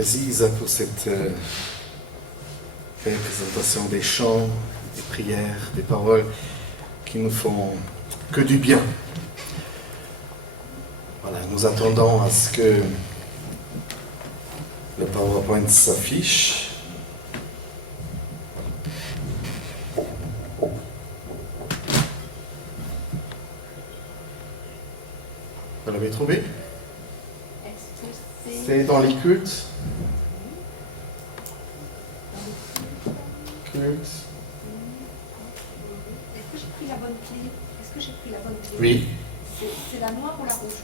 précise pour cette belle présentation des chants, des prières, des paroles qui nous font que du bien. Voilà, nous attendons à ce que le PowerPoint s'affiche. Vous l'avez trouvé? C'est dans les cultes. Cultes. Est-ce que j'ai pris la bonne clé? Oui. C'est la noire ou la rouge?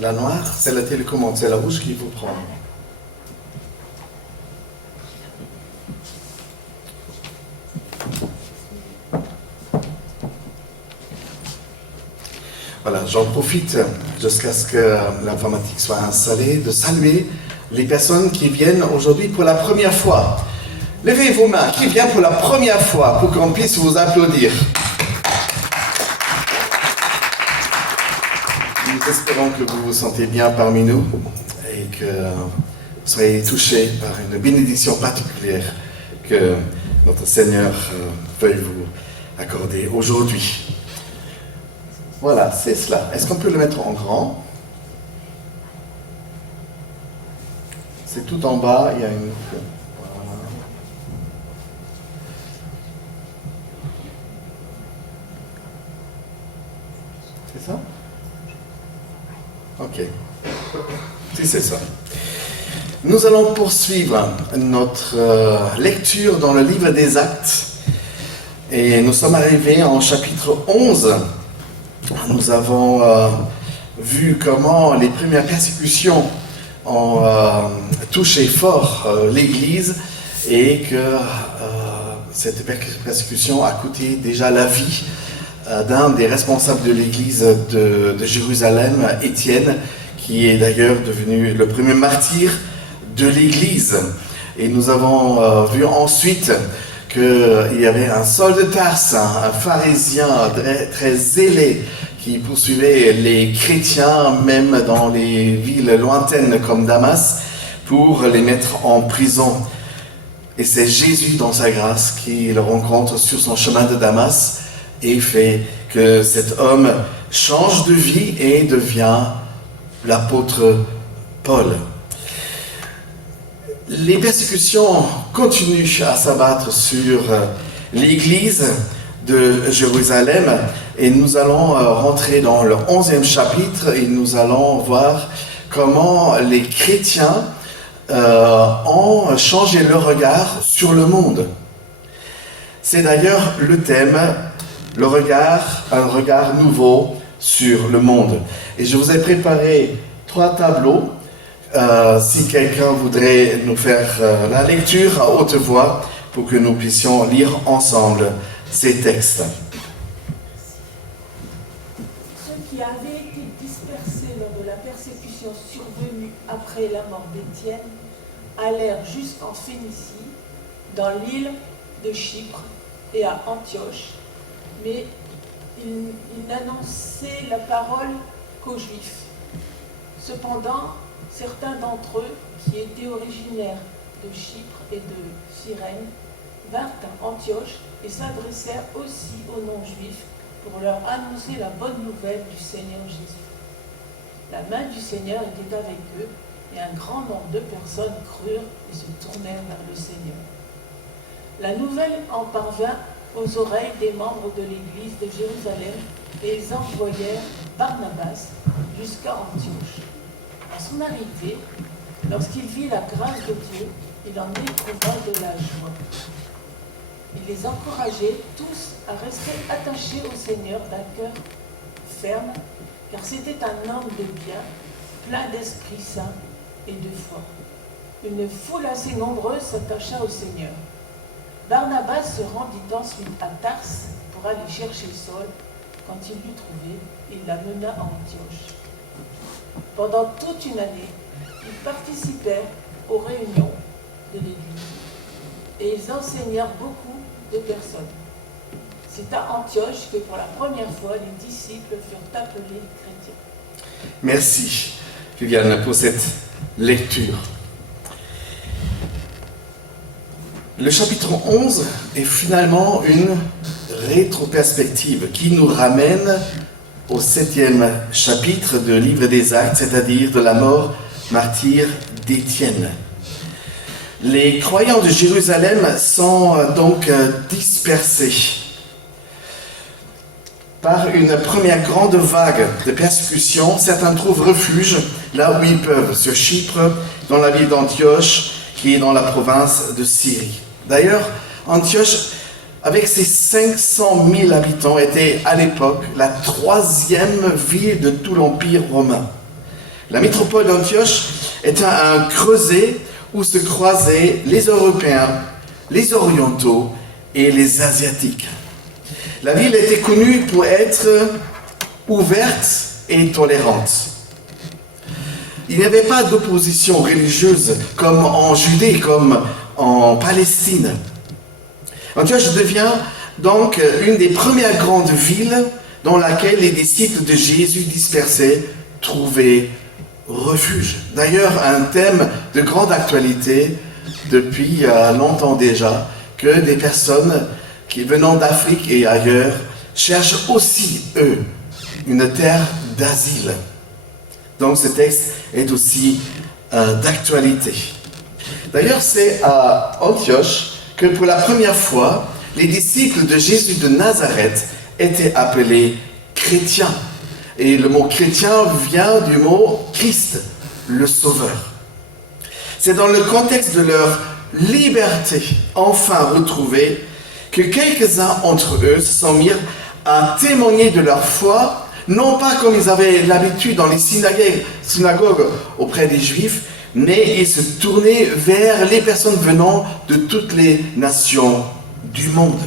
La noire, c'est la télécommande. C'est la rouge qu'il faut prendre. Voilà, j'en profite jusqu'à ce que l'informatique soit installée, de saluer les personnes qui viennent aujourd'hui pour la première fois. Levez vos mains, qui vient pour la première fois pour qu'on puisse vous applaudir. Nous espérons que vous vous sentez bien parmi nous et que vous soyez touchés par une bénédiction particulière que notre Seigneur veuille vous accorder aujourd'hui. Voilà, c'est cela. Est-ce qu'on peut le mettre en grand? C'est tout en bas, il y a une... Voilà. C'est ça? Ok. Si c'est ça. Nous allons poursuivre notre lecture dans le livre des Actes. Et nous sommes arrivés en chapitre 11. Nous avons vu comment les premières persécutions ont touché fort l'Église et que cette persécution a coûté déjà la vie d'un des responsables de l'Église de Jérusalem, Étienne, qui est d'ailleurs devenu le premier martyr de l'Église. Et nous avons vu ensuite qu'il y avait un Saul de Tarse, un pharisien très zélé, qui poursuivait les chrétiens, même dans les villes lointaines comme Damas, pour les mettre en prison. Et c'est Jésus, dans sa grâce, qui le rencontre sur son chemin de Damas et fait que cet homme change de vie et devient l'apôtre Paul. Les persécutions continuent à s'abattre sur l'Église de Jérusalem et nous allons rentrer dans le 11e chapitre et nous allons voir comment les chrétiens ont changé leur regard sur le monde. C'est d'ailleurs le thème, un regard nouveau sur le monde. Et je vous ai préparé 3 tableaux. Si quelqu'un voudrait nous faire la lecture à haute voix pour que nous puissions lire ensemble ces textes. Ceux qui avaient été dispersés lors de la persécution survenue après la mort d'Étienne allèrent jusqu'en Phénicie, dans l'île de Chypre et à Antioche, mais ils n'annonçaient la parole qu'aux Juifs. Cependant, certains d'entre eux, qui étaient originaires de Chypre et de Cyrène, vinrent à Antioche et s'adressèrent aussi aux non-juifs pour leur annoncer la bonne nouvelle du Seigneur Jésus. La main du Seigneur était avec eux et un grand nombre de personnes crurent et se tournèrent vers le Seigneur. La nouvelle en parvint aux oreilles des membres de l'église de Jérusalem et ils envoyèrent Barnabas jusqu'à Antioche. À son arrivée, lorsqu'il vit la grâce de Dieu, il en éprouva de la joie. Il les encourageait tous à rester attachés au Seigneur d'un cœur ferme, car c'était un homme de bien, plein d'Esprit Saint et de foi. Une foule assez nombreuse s'attacha au Seigneur. Barnabas se rendit ensuite à Tarse pour aller chercher Saul. Quand il l'eut trouvé, il l'amena à Antioche. Pendant toute une année, ils participèrent aux réunions de l'Église et ils enseignèrent beaucoup de personnes. C'est à Antioche que pour la première fois, les disciples furent appelés chrétiens. Merci, Viviane, pour cette lecture. Le chapitre 11 est finalement une rétroperspective qui nous ramène au 7e chapitre du livre des Actes, c'est-à-dire de la mort martyre d'Étienne. Les croyants de Jérusalem sont donc dispersés par une première grande vague de persécution. Certains trouvent refuge là où ils peuvent, sur Chypre, dans la ville d'Antioche, qui est dans la province de Syrie. D'ailleurs, Antioche, avec ses 500 000 habitants, était à l'époque la 3e ville de tout l'Empire romain. La métropole d'Antioche était un creuset où se croisaient les Européens, les Orientaux et les Asiatiques. La ville était connue pour être ouverte et tolérante. Il n'y avait pas d'opposition religieuse comme en Judée, comme en Palestine. Antioche devient donc une des premières grandes villes dans laquelle les disciples de Jésus dispersés trouvaient refuge. D'ailleurs, un thème de grande actualité depuis longtemps déjà, que des personnes qui venant d'Afrique et ailleurs cherchent aussi, eux, une terre d'asile. Donc ce texte est aussi d'actualité. D'ailleurs, c'est à Antioche que pour la première fois, les disciples de Jésus de Nazareth étaient appelés chrétiens. Et le mot chrétien vient du mot Christ, le Sauveur. C'est dans le contexte de leur liberté enfin retrouvée que quelques-uns entre eux se sont mis à témoigner de leur foi, non pas comme ils avaient l'habitude dans les synagogues auprès des Juifs, mais ils se tournaient vers les personnes venant de toutes les nations du monde.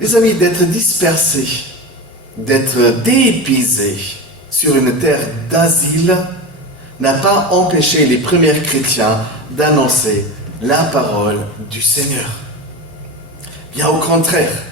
Les amis, d'être dispersés, d'être déépuisés sur une terre d'asile n'a pas empêché les premiers chrétiens d'annoncer la parole du Seigneur. Bien au contraire.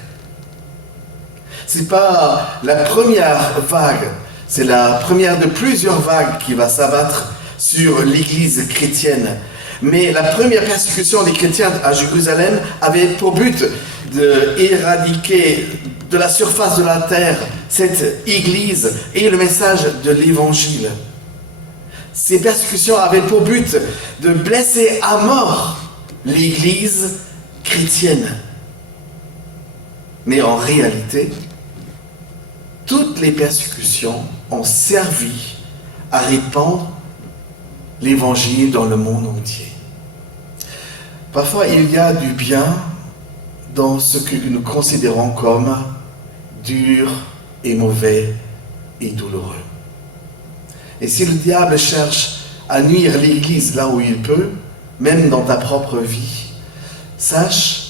Ce n'est pas la première vague, c'est la première de plusieurs vagues qui va s'abattre sur l'Église chrétienne. Mais la première persécution des chrétiens à Jérusalem avait pour but d'éradiquer de la surface de la terre cette Église et le message de l'Évangile. Ces persécutions avaient pour but de blesser à mort l'Église chrétienne. Mais en réalité, toutes les persécutions ont servi à répandre l'Évangile dans le monde entier. Parfois, il y a du bien dans ce que nous considérons comme dur et mauvais et douloureux. Et si le diable cherche à nuire l'Église là où il peut, même dans ta propre vie, sache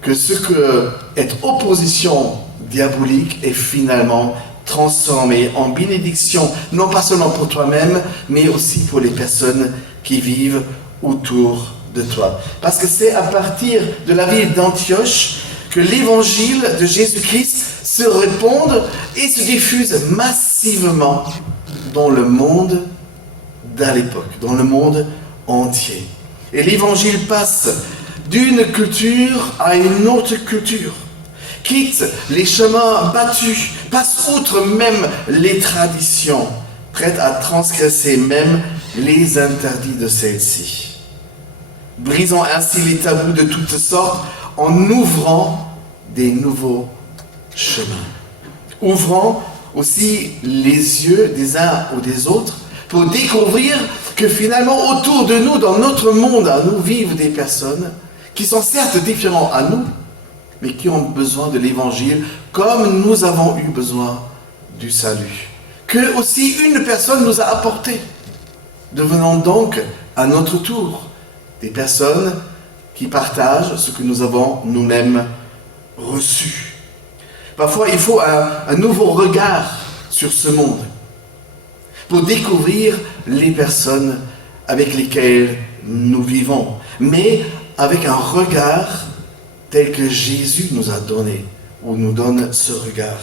que ce que est opposition diabolique est finalement transformé en bénédiction, non pas seulement pour toi-même, mais aussi pour les personnes qui vivent autour de toi. Parce que c'est à partir de la ville d'Antioche que l'évangile de Jésus-Christ se répand et se diffuse massivement dans le monde d'à l'époque, dans le monde entier. Et l'évangile passe d'une culture à une autre culture, quitte les chemins battus, passe outre même les traditions, prête à transgresser même les interdits de celles-ci. Brisant ainsi les tabous de toutes sortes en ouvrant des nouveaux chemins. Ouvrant aussi les yeux des uns ou des autres pour découvrir que finalement autour de nous, dans notre monde, à nous vivent des personnes qui sont certes différents à nous, mais qui ont besoin de l'Évangile comme nous avons eu besoin du salut. Que aussi une personne nous a apporté. Devenons donc à notre tour des personnes qui partagent ce que nous avons nous-mêmes reçu. Parfois, il faut un nouveau regard sur ce monde pour découvrir les personnes avec lesquelles nous vivons, mais avec un regard tel que Jésus nous a donné, ou nous donne ce regard.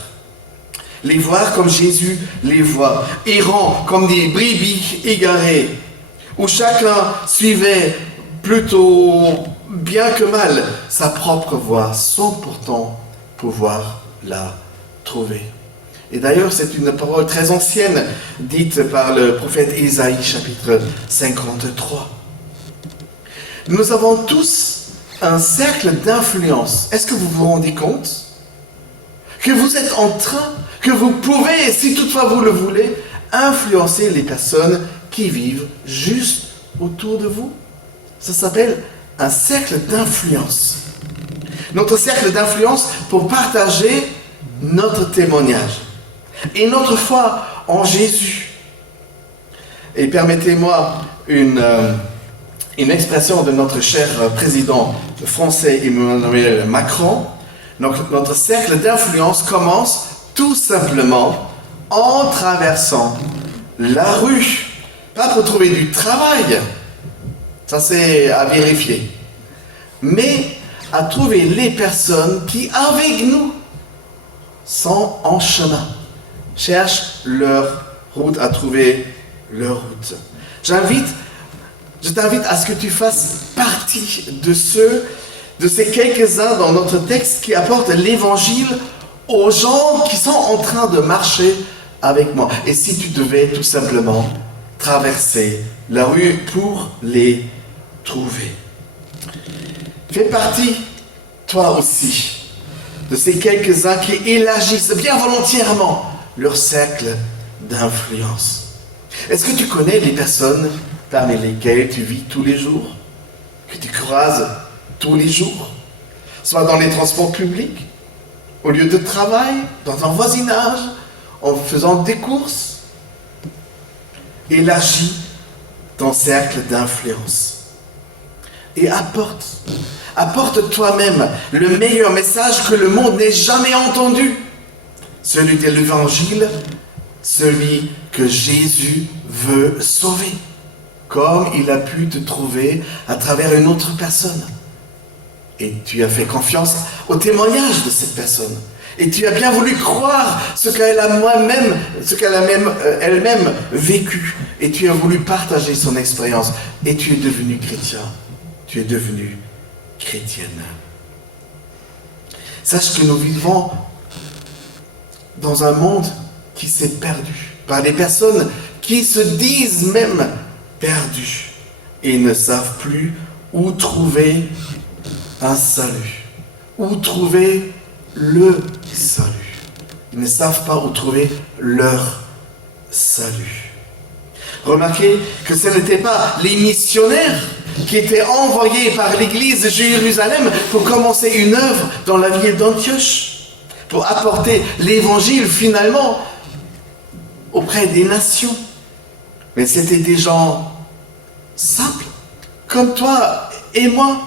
Les voir comme Jésus les voit, errant comme des brebis égarées, où chacun suivait plutôt bien que mal sa propre voie sans pourtant pouvoir la trouver. Et d'ailleurs, c'est une parole très ancienne dite par le prophète Ésaïe, chapitre 53. Nous avons tous un cercle d'influence. Est-ce que vous vous rendez compte que vous êtes en train, que vous pouvez, si toutefois vous le voulez, influencer les personnes qui vivent juste autour de vous? Ça s'appelle un cercle d'influence. Notre cercle d'influence pour partager notre témoignage et notre foi en Jésus. Et permettez-moi une expression de notre cher président français Emmanuel Macron. Donc, notre cercle d'influence commence tout simplement en traversant la rue. Pas pour trouver du travail, ça c'est à vérifier, mais à trouver les personnes qui, avec nous, sont en chemin, cherchent leur route, à trouver leur route. Je t'invite à ce que tu fasses partie de ces quelques-uns dans notre texte qui apportent l'évangile aux gens qui sont en train de marcher avec moi. Et si tu devais tout simplement traverser la rue pour les trouver. Fais partie, toi aussi, de ces quelques-uns qui élargissent bien volontairement leur cercle d'influence. Est-ce que tu connais les personnes parmi lesquelles tu vis tous les jours, que tu croises tous les jours, soit dans les transports publics, au lieu de travail, dans ton voisinage, en faisant des courses? Élargis ton cercle d'influence et apporte toi-même le meilleur message que le monde n'ait jamais entendu, celui de l'évangile, celui que Jésus veut sauver, comme il a pu te trouver à travers une autre personne. Et tu as fait confiance au témoignage de cette personne. Et tu as bien voulu croire ce qu'elle a elle-même vécu. Et tu as voulu partager son expérience. Et tu es devenu chrétien. Tu es devenue chrétienne. Sache que nous vivons dans un monde qui s'est perdu par des personnes qui se disent même perdues et ne savent plus où trouver un salut, où trouver le salut. Ils ne savent pas où trouver leur salut. Remarquez que ce n'étaient pas les missionnaires qui étaient envoyés par l'église de Jérusalem pour commencer une œuvre dans la ville d'Antioche, pour apporter l'évangile finalement auprès des nations. Mais c'était des gens simples, comme toi et moi,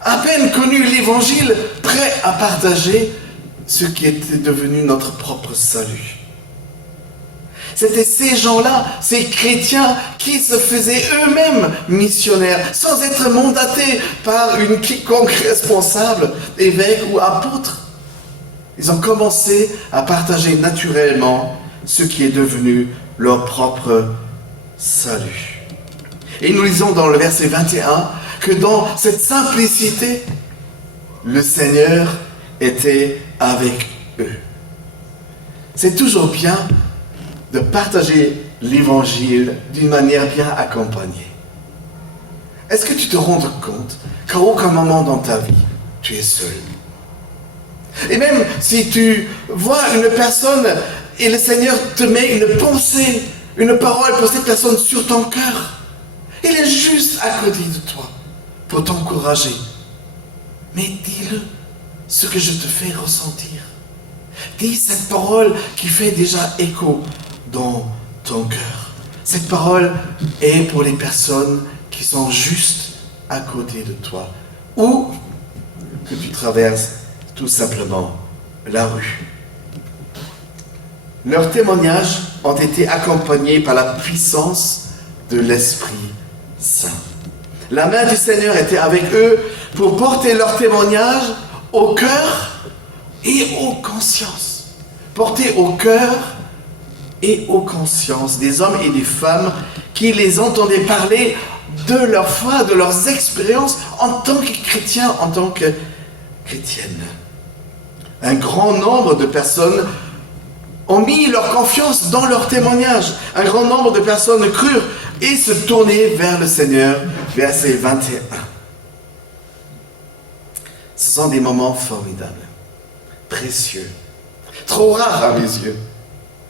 à peine connus l'évangile, prêts à partager ce qui était devenu notre propre salut. C'était ces gens-là, ces chrétiens, qui se faisaient eux-mêmes missionnaires, sans être mandatés par une quiconque responsable, évêque ou apôtre. Ils ont commencé à partager naturellement ce qui est devenu leur propre salut. Et nous lisons dans le verset 21 que dans cette simplicité, le Seigneur était avec eux. C'est toujours bien de partager l'évangile d'une manière bien accompagnée. Est-ce que tu te rends compte qu'à aucun moment dans ta vie, tu es seul? Et même si tu vois une personne et le Seigneur te met une pensée, une parole pour cette personne sur ton cœur, il est juste à côté de toi pour t'encourager. Mais dis-le, ce que je te fais ressentir. Dis cette parole qui fait déjà écho dans ton cœur. Cette parole est pour les personnes qui sont juste à côté de toi ou que tu traverses tout simplement la rue. Leurs témoignages ont été accompagnés par la puissance de l'Esprit Saint. La main du Seigneur était avec eux pour porter leur témoignage au cœur et aux consciences. Porter au cœur et aux consciences des hommes et des femmes qui les entendaient parler de leur foi, de leurs expériences en tant que chrétiens, en tant que chrétiennes. Un grand nombre de personnes ont mis leur confiance dans leur témoignage. Un grand nombre de personnes crurent et se tournaient vers le Seigneur. Verset 21. Ce sont des moments formidables, précieux, trop rares à mes yeux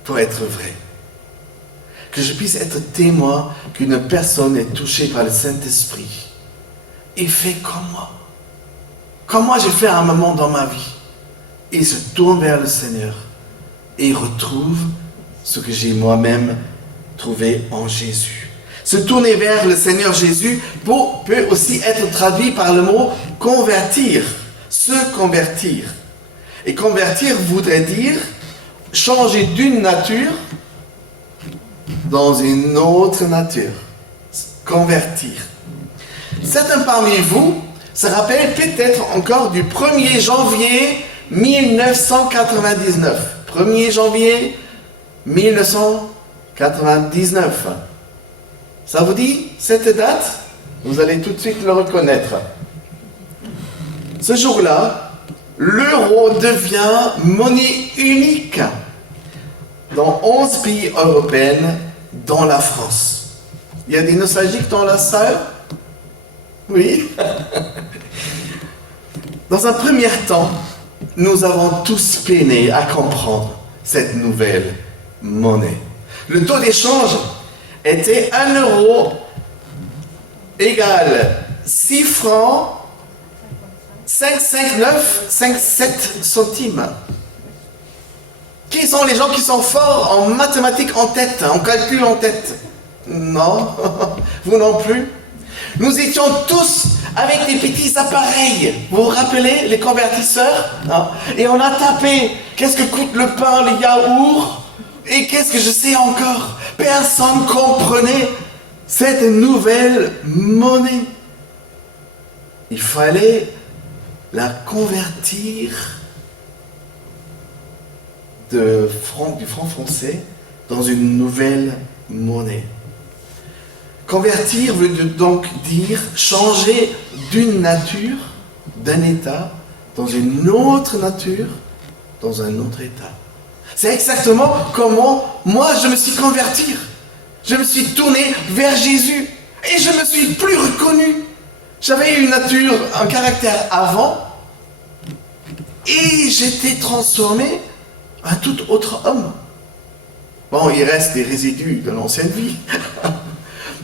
pour être vrais. Que je puisse être témoin qu'une personne est touchée par le Saint-Esprit et fait comme moi. Comme moi j'ai fait à un moment dans ma vie. Et se tourne vers le Seigneur et retrouve ce que j'ai moi-même trouvé en Jésus. Se tourner vers le Seigneur Jésus peut aussi être traduit par le mot convertir, se convertir. Et convertir voudrait dire changer d'une nature dans une autre nature. Convertir. Certains parmi vous se rappellent peut-être encore du 1er janvier 1999. 1er janvier 1999. Ça vous dit cette date? Vous allez tout de suite le reconnaître. Ce jour-là, l'euro devient monnaie unique dans 11 pays européens, dont la France. Il y a des nostalgiques dans la salle? Oui. Dans un premier temps, nous avons tous peiné à comprendre cette nouvelle monnaie. Le taux d'échange était 1 euro égale 6 francs 5,59,57 centimes. Qui sont les gens qui sont forts en mathématiques en tête, en calcul en tête? Non, vous non plus. Nous étions tous avec des petits appareils. Vous vous rappelez, les convertisseurs? Non. Et on a tapé, qu'est-ce que coûte le pain, les yaourts? Et qu'est-ce que je sais encore? Personne ne comprenait cette nouvelle monnaie. Il fallait la convertir du franc français dans une nouvelle monnaie. Convertir veut donc dire changer d'une nature, d'un état, dans une autre nature, dans un autre état. C'est exactement comment moi je me suis converti. Je me suis tourné vers Jésus et je me suis plus reconnu. J'avais une nature, un caractère avant et j'étais transformé en un tout autre homme. Bon, il reste des résidus de l'ancienne vie.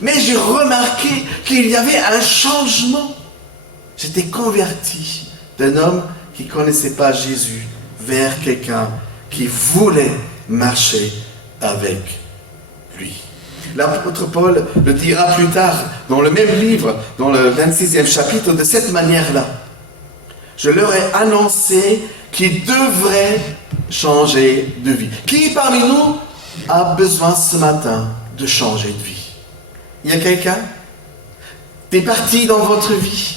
Mais j'ai remarqué qu'il y avait un changement. J'étais converti d'un homme qui ne connaissait pas Jésus vers quelqu'un qui voulait marcher avec lui. L'apôtre Paul le dira plus tard dans le même livre, dans le 26e chapitre, de cette manière-là. Je leur ai annoncé qu'ils devraient changer de vie. Qui parmi nous a besoin ce matin de changer de vie? Il y a quelqu'un? Des parties dans votre vie?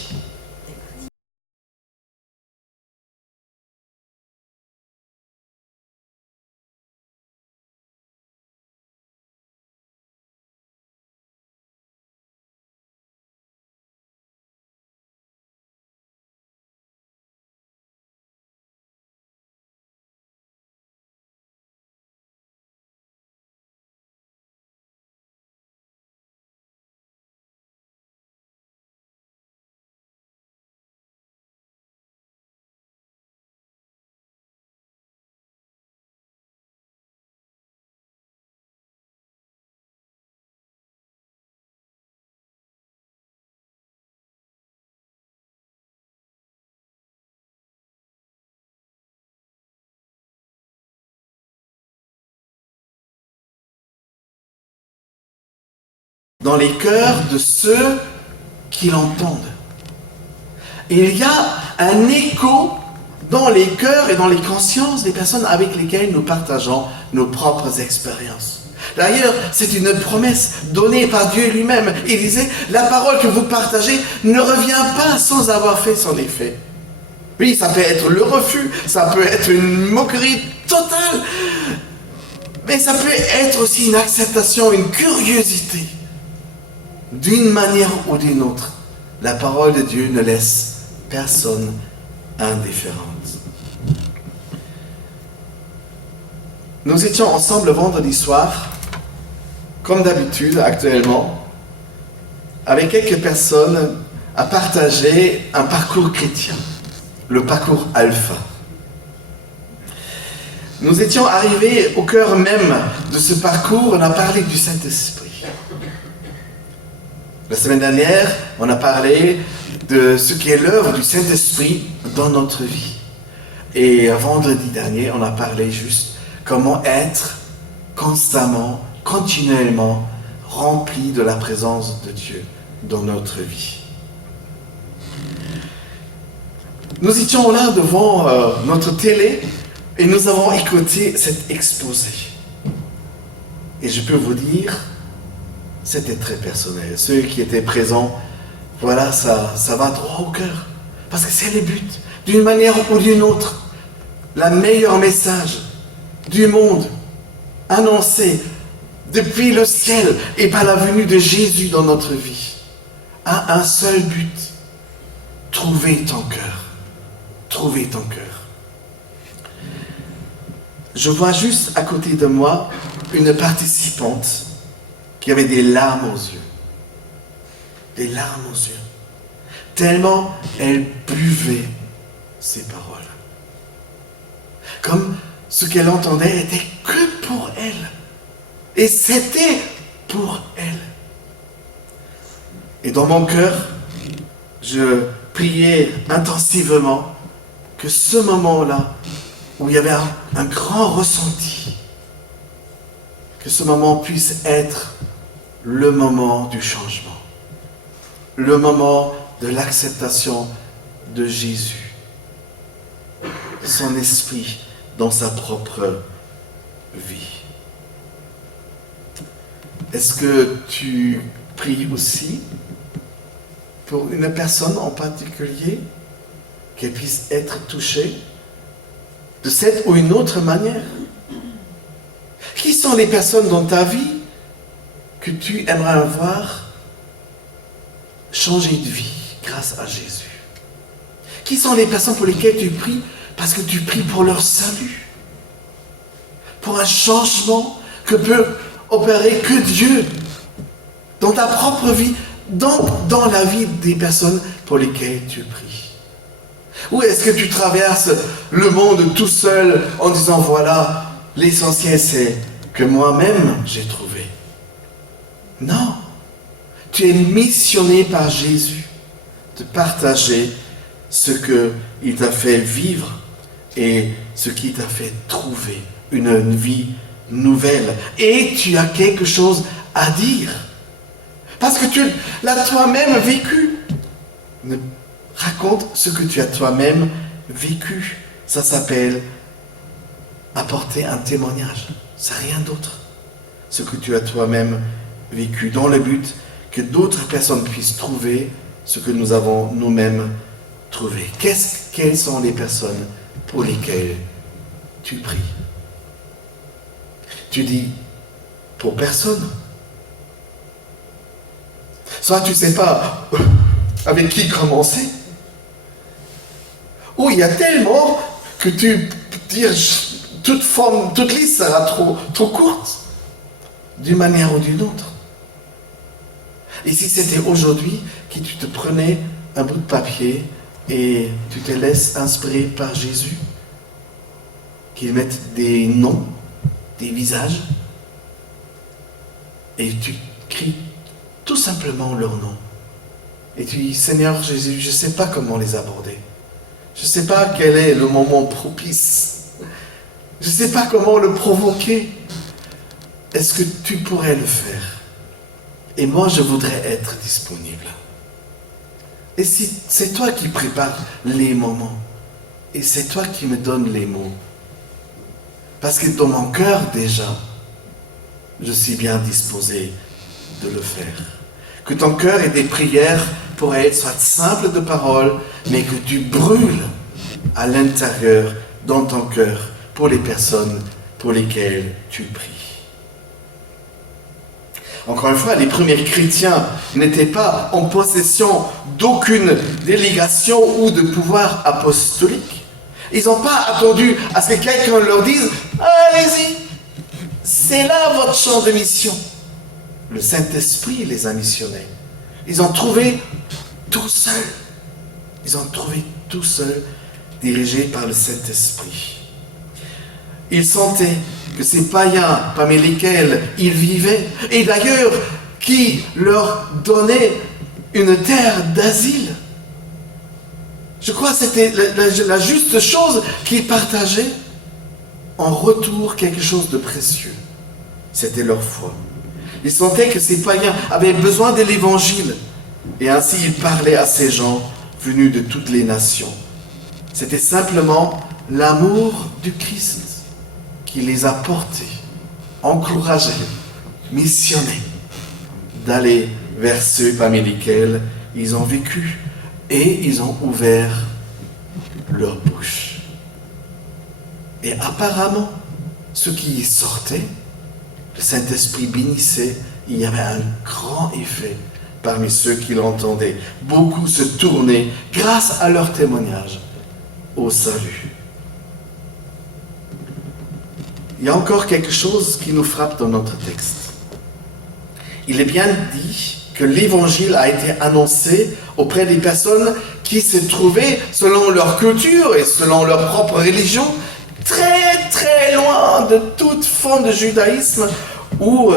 Dans les cœurs de ceux qui l'entendent. Il y a un écho dans les cœurs et dans les consciences des personnes avec lesquelles nous partageons nos propres expériences. D'ailleurs, c'est une promesse donnée par Dieu lui-même. Il disait, la parole que vous partagez ne revient pas sans avoir fait son effet. Oui, ça peut être le refus, ça peut être une moquerie totale, mais ça peut être aussi une acceptation, une curiosité. d'une manière ou d'une autre, la parole de Dieu ne laisse personne indifférente. Nous étions ensemble vendredi soir, comme d'habitude actuellement, avec quelques personnes à partager un parcours chrétien, le parcours alpha. Nous étions arrivés au cœur même de ce parcours, on a parlé du Saint-Esprit. La semaine dernière, on a parlé de ce qui est l'œuvre du Saint-Esprit dans notre vie. Et vendredi dernier, on a parlé juste comment être constamment, continuellement rempli de la présence de Dieu dans notre vie. Nous étions là devant notre télé et nous avons écouté cet exposé. Et je peux vous dire, c'était très personnel. Ceux qui étaient présents, voilà, ça va droit au cœur. Parce que c'est le but, d'une manière ou d'une autre. Le meilleur message du monde, annoncé depuis le ciel et par la venue de Jésus dans notre vie, a un seul but: trouver ton cœur. Trouver ton cœur. Je vois juste à côté de moi une participante qui avait des larmes aux yeux. Des larmes aux yeux. Tellement elle buvait ces paroles. Comme ce qu'elle entendait était que pour elle. Et c'était pour elle. Et dans mon cœur, je priais intensivement que ce moment-là, où il y avait un grand ressenti, que ce moment puisse être le moment du changement, le moment de l'acceptation de Jésus, de son esprit dans sa propre vie. Est-ce que tu pries aussi pour une personne en particulier, qu'elle puisse être touchée de cette ou une autre manière? Qui sont les personnes dans ta vie que tu aimerais voir changer de vie grâce à Jésus? Qui sont les personnes pour lesquelles tu pries parce que tu pries pour leur salut, pour un changement que peut opérer que Dieu dans ta propre vie, dans la vie des personnes pour lesquelles tu pries? Ou est-ce que tu traverses le monde tout seul en disant voilà, l'essentiel c'est que moi-même j'ai trouvé? Non, tu es missionné par Jésus de partager ce qu'il t'a fait vivre et ce qu'il t'a fait trouver, une vie nouvelle. Et tu as quelque chose à dire. Parce que tu l'as toi-même vécu. Raconte ce que tu as toi-même vécu. Ça s'appelle apporter un témoignage. C'est rien d'autre. Ce que tu as toi-même vécu, dans le but que d'autres personnes puissent trouver ce que nous avons nous-mêmes trouvé. Quelles sont les personnes pour lesquelles tu pries? Tu dis pour personne. Soit tu ne sais pas avec qui commencer. Ou il y a tellement que tu dire toute liste sera trop courte, d'une manière ou d'une autre. Et si c'était aujourd'hui que tu te prenais un bout de papier et tu te laisses inspirer par Jésus, qu'il mette des noms, des visages, et tu cries tout simplement leur nom. Et tu dis, Seigneur Jésus, je ne sais pas comment les aborder. Je ne sais pas quel est le moment propice. Je ne sais pas comment le provoquer. Est-ce que tu pourrais le faire? Et moi, je voudrais être disponible. Et si c'est toi qui prépares les moments, et c'est toi qui me donnes les mots, parce que dans mon cœur déjà, je suis bien disposé de le faire. Que ton cœur ait des prières pourraient être soit simples de parole, mais que tu brûles à l'intérieur, dans ton cœur, pour les personnes pour lesquelles tu pries. Encore une fois, les premiers chrétiens n'étaient pas en possession d'aucune délégation ou de pouvoir apostolique. Ils n'ont pas attendu à ce que quelqu'un leur dise « Allez-y, c'est là votre champ de mission ». Le Saint-Esprit les a missionnés. Ils ont trouvé tout seuls. Ils ont trouvé tout seuls, dirigés par le Saint-Esprit. Ils sentaient que ces païens parmi lesquels ils vivaient, et d'ailleurs qui leur donnaient une terre d'asile. Je crois que c'était la juste chose qu'ils partageaient. En retour, quelque chose de précieux. C'était leur foi. Ils sentaient que ces païens avaient besoin de l'Évangile. Et ainsi, ils parlaient à ces gens venus de toutes les nations. C'était simplement l'amour du Christ qui les a portés, encouragés, missionnés, d'aller vers ceux parmi lesquels ils ont vécu et ils ont ouvert leur bouche. Et apparemment, ceux qui y sortaient, le Saint-Esprit bénissait, il y avait un grand effet parmi ceux qui l'entendaient. Beaucoup se tournaient, grâce à leur témoignage, au salut. Il y a encore quelque chose qui nous frappe dans notre texte. Il est bien dit que l'Évangile a été annoncé auprès des personnes qui se trouvaient, selon leur culture et selon leur propre religion, très très loin de toute forme de judaïsme ou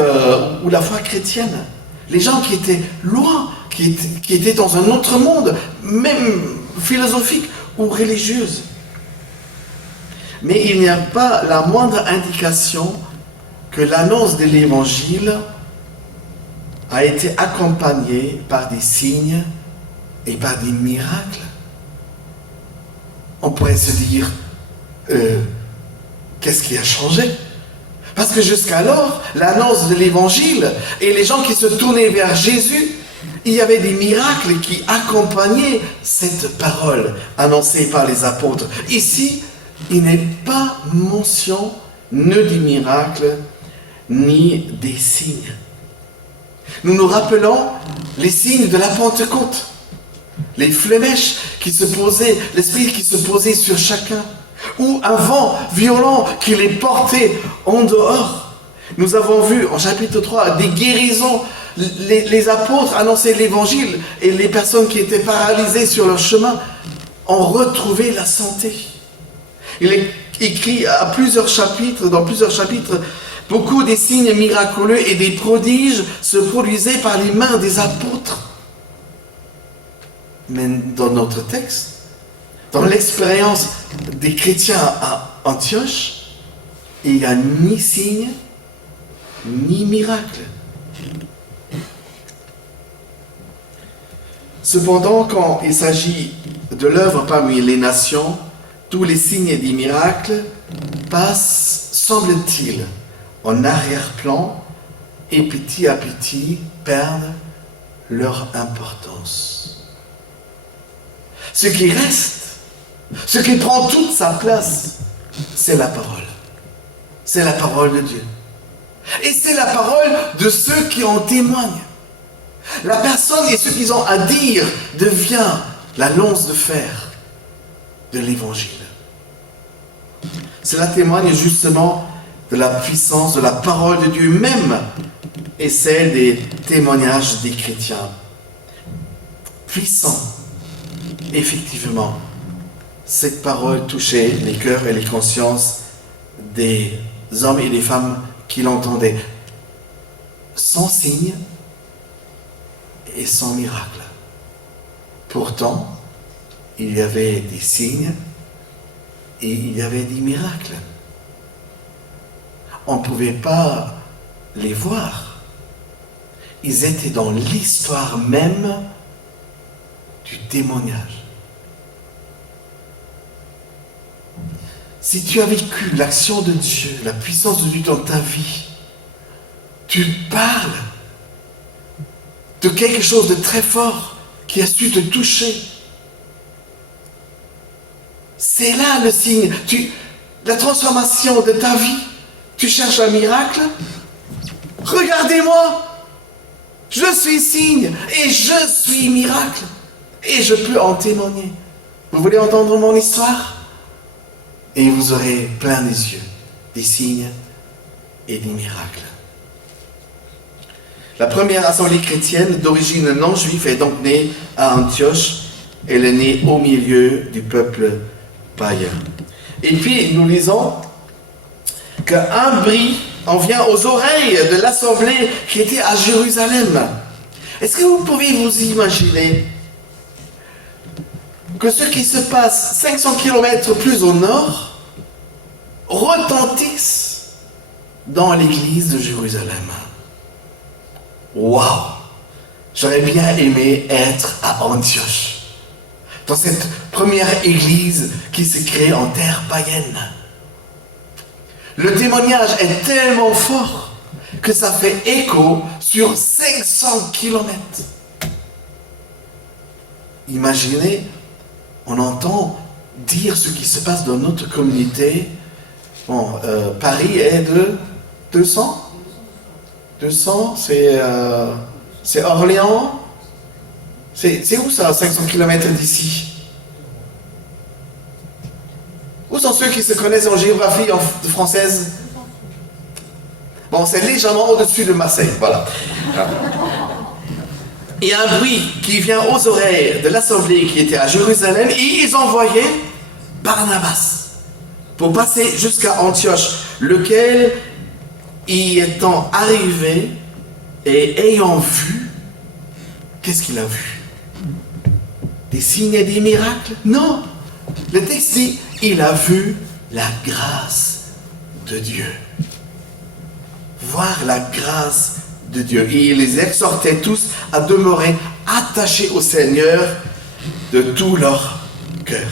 la foi chrétienne. Les gens qui étaient loin, qui étaient dans un autre monde, même philosophique ou religieuse. Mais il n'y a pas la moindre indication que l'annonce de l'Évangile a été accompagnée par des signes et par des miracles. On pourrait se dire, qu'est-ce qui a changé? Parce que jusqu'alors, l'annonce de l'Évangile et les gens qui se tournaient vers Jésus, il y avait des miracles qui accompagnaient cette parole annoncée par les apôtres. Ici, il n'est pas mention ni des miracles, ni des signes. Nous nous rappelons les signes de la Pentecôte. Les flémèches qui se posaient, l'Esprit qui se posait sur chacun. Ou un vent violent qui les portait en dehors. Nous avons vu en chapitre 3 des guérisons. Les apôtres annonçaient l'Évangile et les personnes qui étaient paralysées sur leur chemin ont retrouvé la santé. Il est écrit dans plusieurs chapitres, beaucoup des signes miraculeux et des prodiges se produisaient par les mains des apôtres. Mais dans notre texte, dans l'expérience des chrétiens à Antioche, il n'y a ni signe, ni miracle. Cependant, quand il s'agit de l'œuvre parmi les nations, tous les signes et les miracles passent, semble-t-il, en arrière-plan et petit à petit perdent leur importance. Ce qui reste, ce qui prend toute sa place, c'est la parole. C'est la parole de Dieu. Et c'est la parole de ceux qui en témoignent. La personne et ce qu'ils ont à dire devient la lance de fer de l'Évangile. Cela témoigne justement de la puissance de la parole de Dieu même et celle des témoignages des chrétiens. Puissant, effectivement, cette parole touchait les cœurs et les consciences des hommes et des femmes qui l'entendaient, sans signe et sans miracle. Pourtant, il y avait des signes et il y avait des miracles. On ne pouvait pas les voir. Ils étaient dans l'histoire même du témoignage. Si tu as vécu l'action de Dieu, la puissance de Dieu dans ta vie, tu parles de quelque chose de très fort qui a su te toucher. C'est là le signe. La transformation de ta vie. Tu cherches un miracle? Regardez-moi! Je suis signe et je suis miracle. Et je peux en témoigner. Vous voulez entendre mon histoire? Et vous aurez plein les yeux des signes et des miracles. La première assemblée chrétienne d'origine non juive est donc née à Antioche. Elle est née au milieu du peuple païen. Et puis nous lisons qu'un bruit en vient aux oreilles de l'assemblée qui était à Jérusalem. Est-ce que vous pouvez vous imaginer que ce qui se passe 500 km plus au nord retentisse dans l'église de Jérusalem? Waouh! J'aurais bien aimé être à Antioche, dans cette première église qui se crée en terre païenne. Le témoignage est tellement fort que ça fait écho sur 500 kilomètres. Imaginez, on entend dire ce qui se passe dans notre communauté. Bon, Paris est de 200? 200, c'est Orléans. C'est où ça, 500 km d'ici? Où sont ceux qui se connaissent en géographie française? Bon, c'est légèrement au-dessus de Marseille, voilà. Il y a un bruit qui vient aux oreilles de l'assemblée qui était à Jérusalem et ils envoyaient Barnabas pour passer jusqu'à Antioche, lequel, y étant arrivé et ayant vu, qu'est-ce qu'il a vu? Des signes et des miracles? Non! Le texte dit, il a vu la grâce de Dieu. Voir la grâce de Dieu. Et il les exhortait tous à demeurer attachés au Seigneur de tout leur cœur.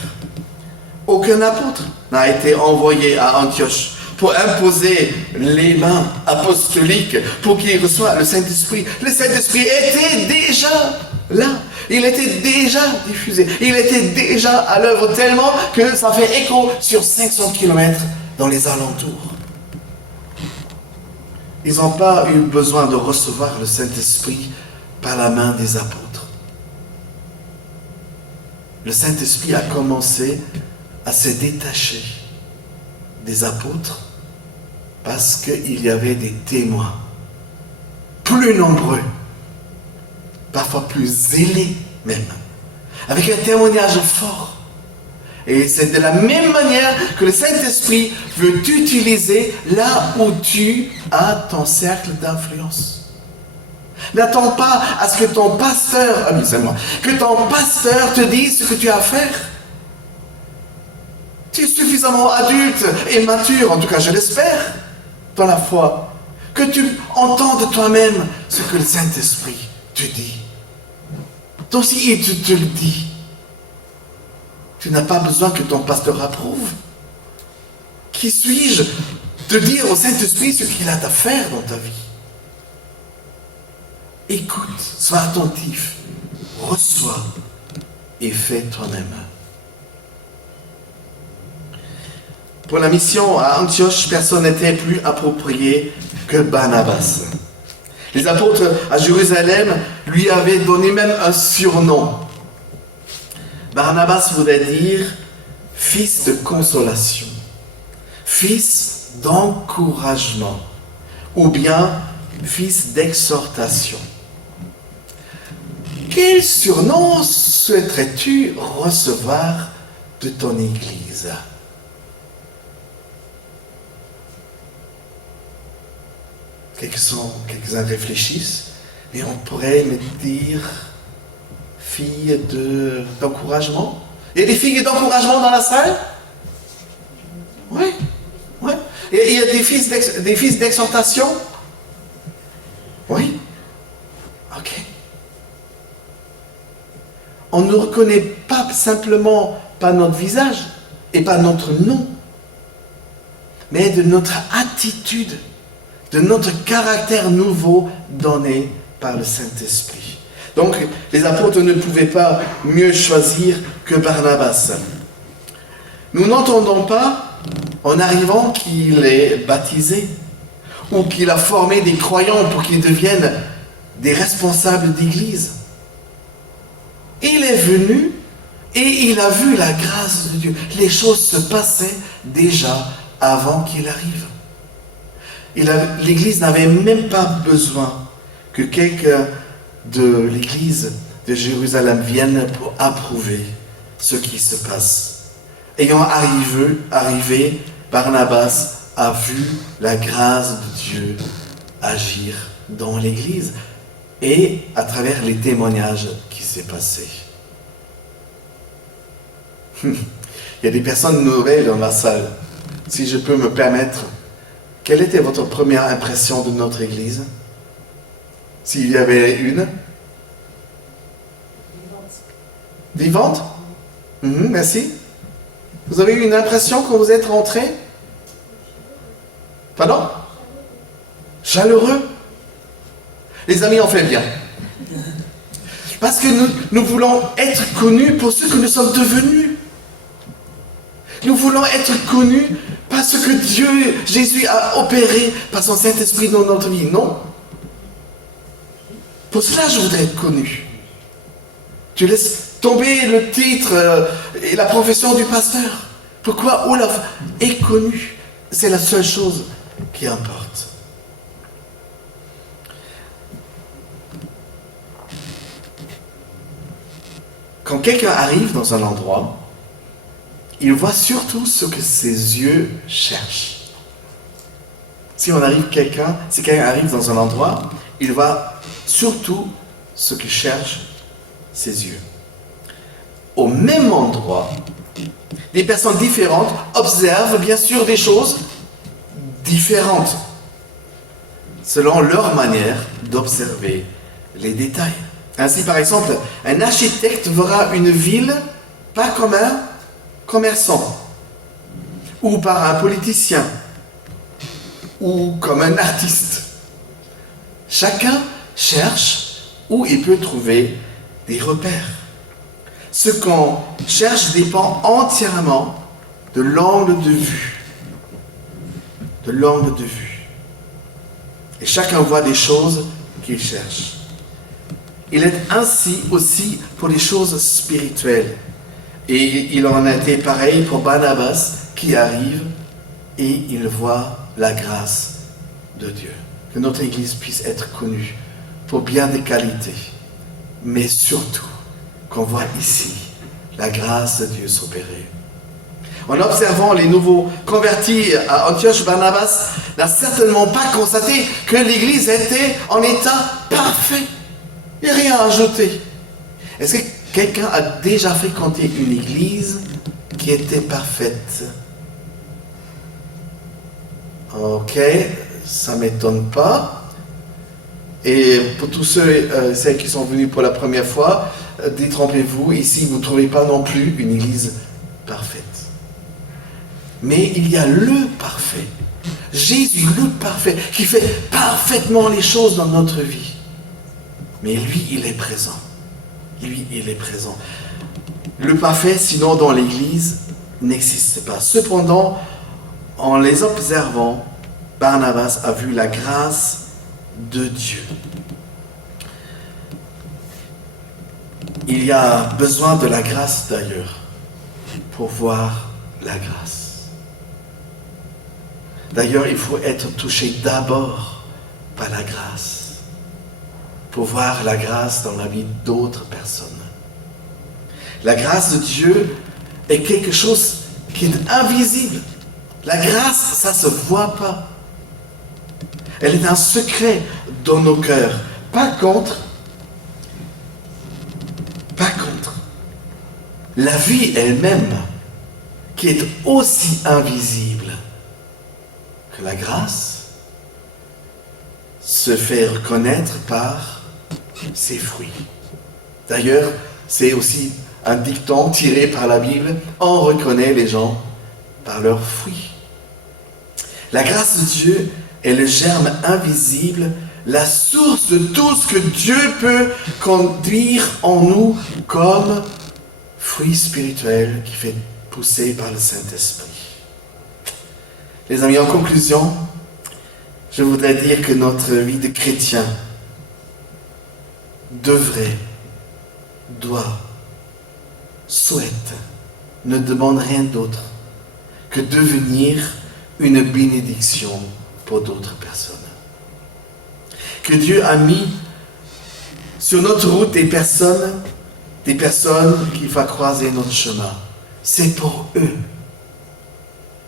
Aucun apôtre n'a été envoyé à Antioche pour imposer les mains apostoliques pour qu'il reçoive le Saint-Esprit. Le Saint-Esprit était déjà là. Il était déjà diffusé. Il était déjà à l'œuvre tellement que ça fait écho sur 500 km dans les alentours. Ils n'ont pas eu besoin de recevoir le Saint-Esprit par la main des apôtres. Le Saint-Esprit a commencé à se détacher des apôtres parce qu'il y avait des témoins plus nombreux, parfois plus zélés même, avec un témoignage fort. Et c'est de la même manière que le Saint-Esprit veut t'utiliser là où tu as ton cercle d'influence. N'attends pas à ce que ton pasteur, que ton pasteur te dise ce que tu as à faire. Tu es suffisamment adulte et mature, en tout cas je l'espère, dans la foi, que tu entendes toi-même ce que le Saint-Esprit te dit. Donc si il te le dit, tu n'as pas besoin que ton pasteur approuve. Qui suis-je de dire au Saint-Esprit ce qu'il a à faire dans ta vie? Écoute, sois attentif, reçois et fais toi-même. Pour la mission à Antioche, personne n'était plus approprié que Barnabas. Les apôtres à Jérusalem lui avaient donné même un surnom. Barnabas voulait dire fils de consolation, fils d'encouragement ou bien fils d'exhortation. Quel surnom souhaiterais-tu recevoir de ton Église? Quelques-uns réfléchissent, et on pourrait me dire fille d'encouragement. Il y a des filles d'encouragement dans la salle? Oui. Et il y a des fils d'exhortation? Oui. Ok. On ne reconnaît pas simplement par notre visage et par notre nom, mais de notre attitude, de notre caractère nouveau donné par le Saint-Esprit. Donc, les apôtres ne pouvaient pas mieux choisir que Barnabas. Nous n'entendons pas, en arrivant, qu'il est baptisé ou qu'il a formé des croyants pour qu'ils deviennent des responsables d'église. Il est venu et il a vu la grâce de Dieu. Les choses se passaient déjà avant qu'il arrive. L'église n'avait même pas besoin que quelqu'un de l'église de Jérusalem vienne pour approuver ce qui se passe. Ayant arrivé, Barnabas a vu la grâce de Dieu agir dans l'église et à travers les témoignages qui s'est passé. Il y a des personnes nouvelles dans la salle. Si je peux me permettre, quelle était votre première impression de notre église? S'il y avait une? Vivante? Merci. Vous avez eu une impression quand vous êtes rentré? Pardon? Chaleureux? Les amis, on fait bien. Parce que nous voulons être connus pour ce que nous sommes devenus. Nous voulons être connus parce que Jésus a opéré par son Saint-Esprit dans notre vie, non? Pour cela, je voudrais être connu. Tu laisses tomber le titre et la profession du pasteur. Pourquoi Olaf est connu? C'est la seule chose qui importe. Quand quelqu'un arrive dans un endroit, il voit surtout ce que ses yeux cherchent. Si quelqu'un arrive dans un endroit, il voit surtout ce que cherchent ses yeux. Au même endroit, des personnes différentes observent bien sûr des choses différentes, selon leur manière d'observer les détails. Ainsi, par exemple, un architecte verra une ville pas comme un commerçant, ou par un politicien, ou comme un artiste. Chacun cherche où il peut trouver des repères. Ce qu'on cherche dépend entièrement de l'angle de vue. De l'angle de vue. Et chacun voit des choses qu'il cherche. Il est ainsi aussi pour les choses spirituelles. Et il en a été pareil pour Barnabas qui arrive et il voit la grâce de Dieu. Que notre Église puisse être connue pour bien des qualités, mais surtout qu'on voit ici la grâce de Dieu s'opérer. En observant les nouveaux convertis à Antioche, Barnabas n'a certainement pas constaté que l'Église était en état parfait. Il n'y a rien à ajouter. Est-ce que quelqu'un a déjà fréquenté une église qui était parfaite? Ok, ça ne m'étonne pas. Et pour tous celles qui sont venus pour la première fois, détrompez-vous, ici vous ne trouvez pas non plus une église parfaite. Mais il y a le parfait. Jésus, le parfait, qui fait parfaitement les choses dans notre vie. Mais lui, il est présent. Lui, il est présent. Le parfait, sinon dans l'Église, n'existe pas. Cependant, en les observant, Barnabas a vu la grâce de Dieu. Il y a besoin de la grâce d'ailleurs pour voir la grâce. D'ailleurs, il faut être touché d'abord par la grâce pour voir la grâce dans la vie d'autres personnes. La grâce de Dieu est quelque chose qui est invisible. La grâce, ça ne se voit pas. Elle est un secret dans nos cœurs. Par contre, la vie elle-même, qui est aussi invisible que la grâce, se fait reconnaître par ses fruits. D'ailleurs, c'est aussi un dicton tiré par la Bible. On reconnaît les gens par leurs fruits. La grâce de Dieu est le germe invisible, la source de tout ce que Dieu peut conduire en nous comme fruit spirituel qui fait pousser par le Saint-Esprit. Les amis, en conclusion, je voudrais dire que notre vie de chrétien devrait, doit, souhaite, ne demande rien d'autre que devenir une bénédiction pour d'autres personnes. Que Dieu a mis sur notre route des personnes qu'il va croiser notre chemin. C'est pour eux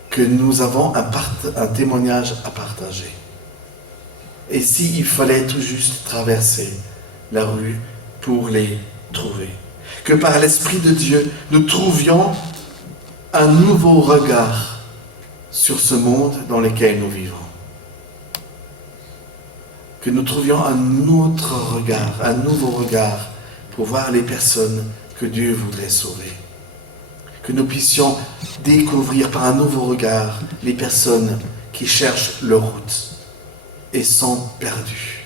que nous avons un témoignage à partager. Et s'il fallait tout juste traverser la rue pour les trouver. Que par l'Esprit de Dieu, nous trouvions un nouveau regard sur ce monde dans lequel nous vivons. Que nous trouvions un autre regard, un nouveau regard pour voir les personnes que Dieu voudrait sauver. Que nous puissions découvrir par un nouveau regard les personnes qui cherchent leur route et sont perdues.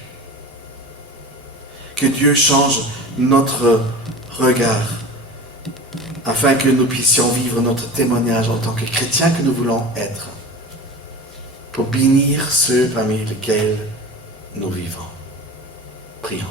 Que Dieu change notre regard afin que nous puissions vivre notre témoignage en tant que chrétiens que nous voulons être pour bénir ceux parmi lesquels nous vivons. Prions.